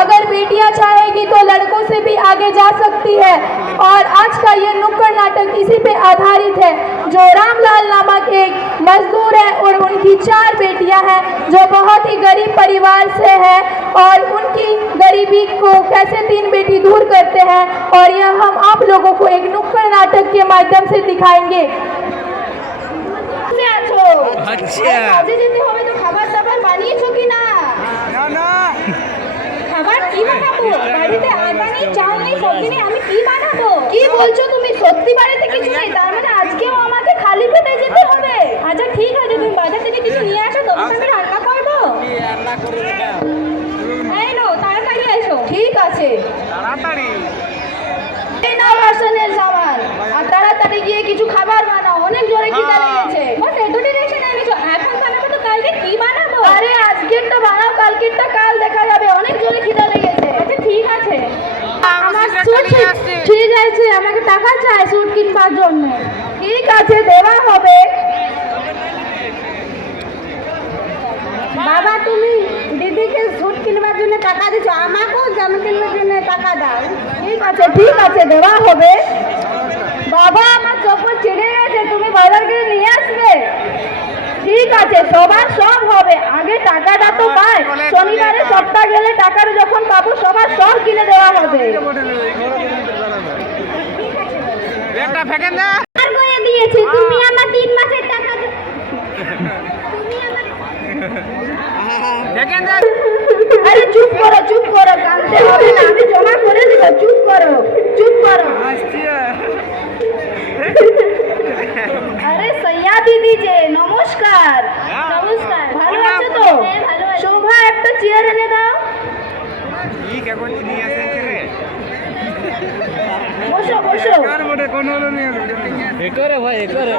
अगर बेटियां चाहेगी तो लड़कों से भी आगे जा सकती है। और आज का ये नुक्कड़ नाटक इसी पे आधारित है। जो रामलाल नामक एक मजदूर है और उनकी 4 बेटियां हैं जो बहुत ही गरीब परिवार से है, और उनकी गरीबी को कैसे 3 बेटी दूर करते हैं, और यह हम आप लोगों को एक नुक्कड़ नाटक के माध्यम से दिखाएंगे। अच्छा কাজে যেতে হবে তো খাবার দাবার বানিয়েছো কি না? না না খাবার কি বানাবো? বাড়িতে আটা নেই, চাল নেই, সবজি নেই, আমি কি বানাবো? কি বলছো তুমি? সত্যি বাড়িতে কিছু নেই? তার মানে আজকেও আমাকে খালি পেটে যেতে হবে? আচ্ছা ঠিক আছে, তুমি বাজার থেকে কিছু নিয়ে আসো, তবে আমি রান্না করবো। রান্না করে দেখাও এই নাও, তাড়াতাড়ি এসো। ঠিক আছে, তাড়াতাড়ি এই নাও রাশনের সামান, আর তাড়াতাড়ি গিয়ে কিছু খাবার বানাও, অনেক জোরে খিদে লেগেছে। বাস এতটি রেশন এনেছো, এখন বানাবো তো কালকে কি বানাবো? আরে আজকেরটা বানাও, কালকেরটা কাল দেখা যাবে, অনেক জোরে খিদে লেগেছে। আচ্ছা ঠিক আছে। আমার স্যুট ছিঁড়ে যাচ্ছে, আমাকে টাকা চাই স্যুট কিনবার জন্য। ঠিক আছে, দেওয়া হবে। বাবা তুমি দিদিকে স্যুট কিনবার জন্য টাকা দিছো, আমাকেও জামা কিনবার জন্য টাকা দাও। ঠিক আছে, দেওয়া হবে। বাবা আমার চপ্পল ছিঁড়ে গেছে, তুমি বাজার গিয়ে নিয়ে আসবে। ঠিক আছে, সবার সব হবে, আগে টাকাটা তো পাই। শনিবারে সপ্তাহ গেলে টাকাটা যখন পাবো সবার সব কিনে দেওয়া হবে। একটা ফেকেন না আর করে দিয়েছি, তুমি আমার 3 মাসের টাকা তুমি আমার ফেকেন না আরে চুপ করো, কাঁদতে হবে না, আমি জমা করে দিব। চুপ করো। আরে সৈয়া দিদি যে, নমস্কার। নমস্কার, ভালো আছো তো? ভালো আছি। শোভা একটা চেয়ার এনে দাও। ঠিক এখন নিয়ে আসেন রে বসো। কার বড় কোন হলো নিয়ে আসেন একরে ভাই একরে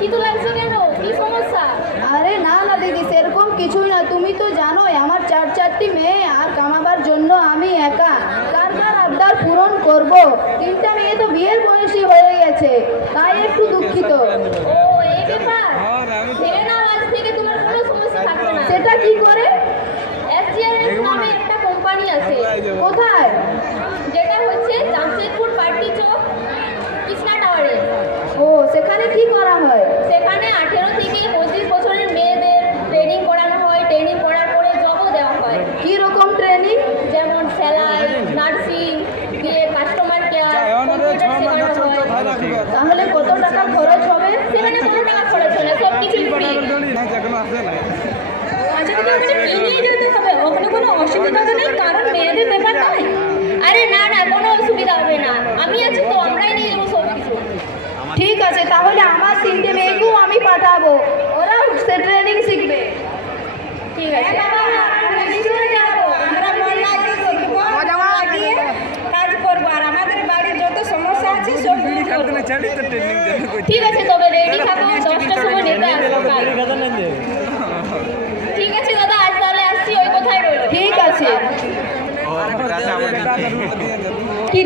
কি তো লাগছে কেন? কি সমস্যা? আরে না দিদি, সেরকম কিছুই না। তুমি তো জানোই আমার 4টি মেয়ে, আর কামাবার জন্য আমি একা। কার আবদার পূরণ করব? 3টা মেয়ে তো বিয়ের বয়সী হয়ে গেছে, তাই একটু দুঃখিত। ও এই ব্যাপার। ছেড়ে নাও, আজ থেকে তোমার কোনো সমস্যা থাকবে না। সেটা কি করে? SGRS নামে একটা কোম্পানি আছে। কোথায়? যেটা হচ্ছে জামশেদপুর পার্টি চৌক, কৃষ্ণা টাওয়ারে। ও সেখানে কি করা হয়? সেখানে 18 থেকে 25 বছরের মেয়েদের ট্রেনিং করানো হয়। ট্রেনিং করার পরে জবও দেওয়া হয়। কি রকম ট্রেনিং? যেমন সেলাই, নার্সিং, দিয়ে কাস্টমার কেয়ার, তাহলে কত টাকা খরচ হবে? সেখানে কোনো টাকা খরচ হবে না, সব কিছু ফ্রি। আচ্ছা তুমি আমাকে কি নিয়ে যেতে হবে? ওখানে কোনো অসুবিধা তো নেই, কারণ মেয়েদের ব্যাপার নয়। আরে না কোনো অসুবিধা হবে না, আমি আছি তো, আমরাই নিয়ে যাবো সব কিছু। ঠিক আছে, তাহলে আমার 3টে মেয়েকেও আমি পাঠাবো, ওরা সে ট্রেনিং শিখবে। ঠিক আছে, কাজ করবো, আর আমাদের বাড়ির যত সমস্যা আছে সব দূর করবো। ঠিক আছে, তবে রেডি থাকো, 10টার সময় নিতে আসবো। ঠিক আছে দাদা, আজ তাহলে আসছি, ওই কথাই রইলো। ঠিক আছে। कि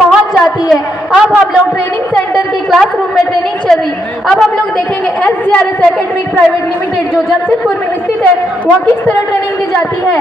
पहुंच जाती है। अब हम लोग ट्रेनिंग सेंटर की क्लासरूम में ट्रेनिंग चल रही। अब हम लोग देखेंगे SGRS एकेडमिक प्राइवेट लिमिटेड जो जमशेदपुर में स्थित है, वहाँ किस तरह ट्रेनिंग दी जाती है।